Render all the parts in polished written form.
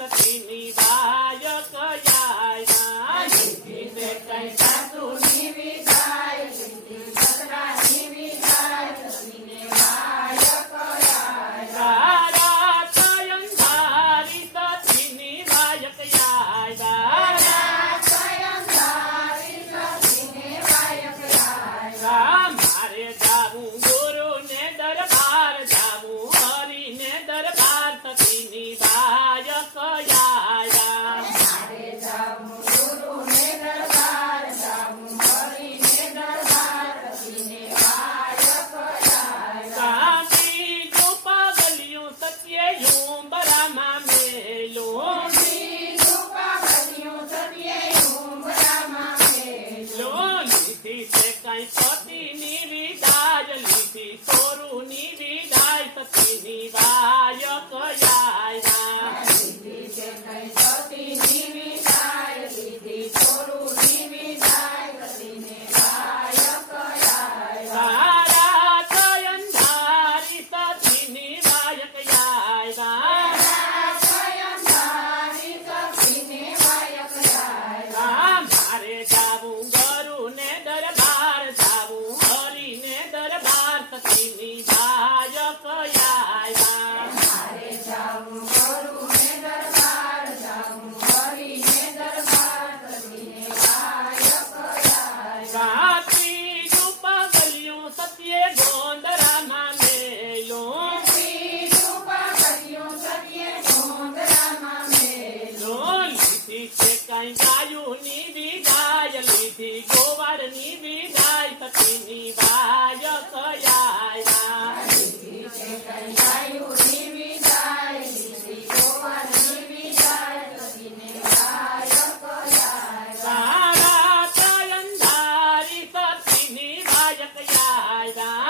સતીની વાયક આયા લીધી તે કઈ સાસુની વિદાય, લીધી સસરાની વિદાય, સતીને વાયક આયા. તારા કાયમ ધારી સતીની વાયક આયા સ્વયં ધારી સતીને વાયક આયા. મારે જાવું ગુરુ ને દરબાર જાવું હરિ ને દરબાર સતીની વાયક આયા મારે જાવું ગુરુને દરબાર, જાવું હરિને દરબાર, સતીને વાયક આયા. બીજું પાગલિયું સત્યયું બરામાં મેલું બીજું પાગલિયું સત્યે ઉંબરામાં મેલું. લીધી છે કઈ સતીની વિદાય લીધી સોરુની વિદાય સતીની વાયક આયા લીધી છે કઈ સતીની વિદાય, લીધી ચોરુની વિદાય, સતીને વાયક આયા. તારા કયન ધારી સતીની વાયક આયા સ્વયં ધારી સતીને વાયક આયા. મારે જાવું ગુરુ ને દરબાર જાવું હરિ ને દરબાર સતીની વાયક આયા મારે જાવું ગુરુને દરબાર, જાવું હરિને દરબાર, સતીને વાયક આયા. ત્રીજું પગલિયું સત્યે ગોંદરામાં મેલું બીજું પાગલિયું સત્યે ઉંબરામાં મેલું. લીધી છે કઈ ગાયુની વિદાય લીધી ગોવાળની વિદાય સતીની વાયક આયા લીધી છે કઈ ગાયુની વિદાય, લીધી ગોવાળની વિદાય, સતીને વાયક આયા. તારા કાયમ ધારી સતીની વાયક આયા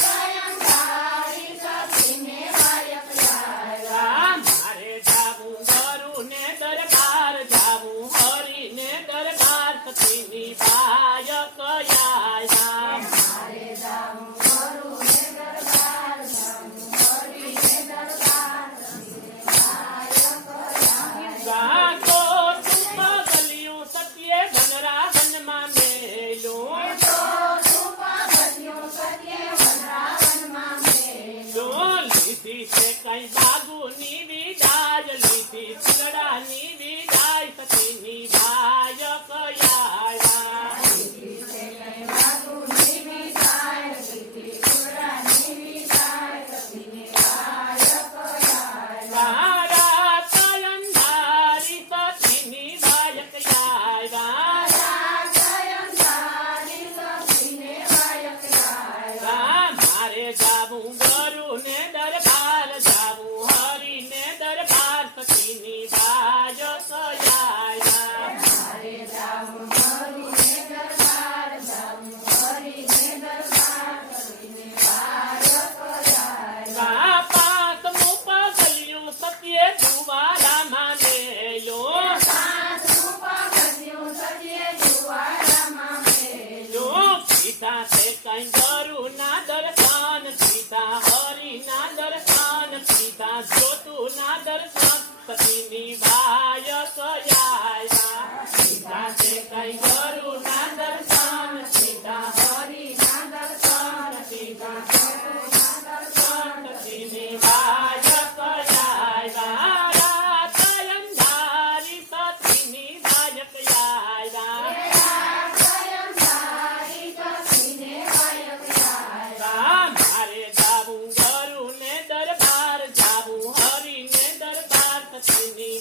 સ્વયં ધારી સતીને વાયક આયા. મારે જાવું ગુરુ ને દરબાર જાવું હરિ ને દરબાર સતીની વાયક આયા મારે જાવું ગુરુને દરબાર, જાવું હરિને દરબાર, સતીને વાયક આયા. તો તું પગલિયું સત્યે વનરાવનમાં મેલું તો તું પાગલિયું સત્યે વનરાવનમાં મેલું. લીધી છે કઈ બાગુની વિદાય લીધી ફૂલડાની વિદાય સતીની વાયક આયા લીધી છે કઈ વાઘુની વિદાય, લીધી ફૂલડાની વિદાય, સતીને વાયક આયા. તારા કાયમ ધારી સતીની વાયક આયા સ્વયં ધારી સતીને વાયક આયા. મારે જાવું ગુરુ ને દરબાર જાવું હરિ ને દરબાર સતીની વાયક આયા મારે જાવું ગુરુને દરબાર, જાવું હરિને દરબાર, સતીને વાયક આયા. પાંચમું પગલિયું સત્યે જુવારામાં મેલું પાંચમું પાગલિયું સત્યે જુવારામાં મેલું. પિતા છે કઈ ગુરુ ના દર્શન પિતા હરિ ના દર્શન પિતા જ્યોતુ ના દર્શન સતીની વાયક આયા પિતા છે કઈ ગુરુ ના દર્શન પિતા હરિ ના દર્શન પિતા જ્યોતુ ના દર્શન સતીની વાયક આયા કાયમ ધારી સતીની વાયક આયા સ્વયં ધારી સતીને વાયક આયા. મારે જાવું ગુરુ ને દરબાર જાવું હરિ ને દરબાર સતીની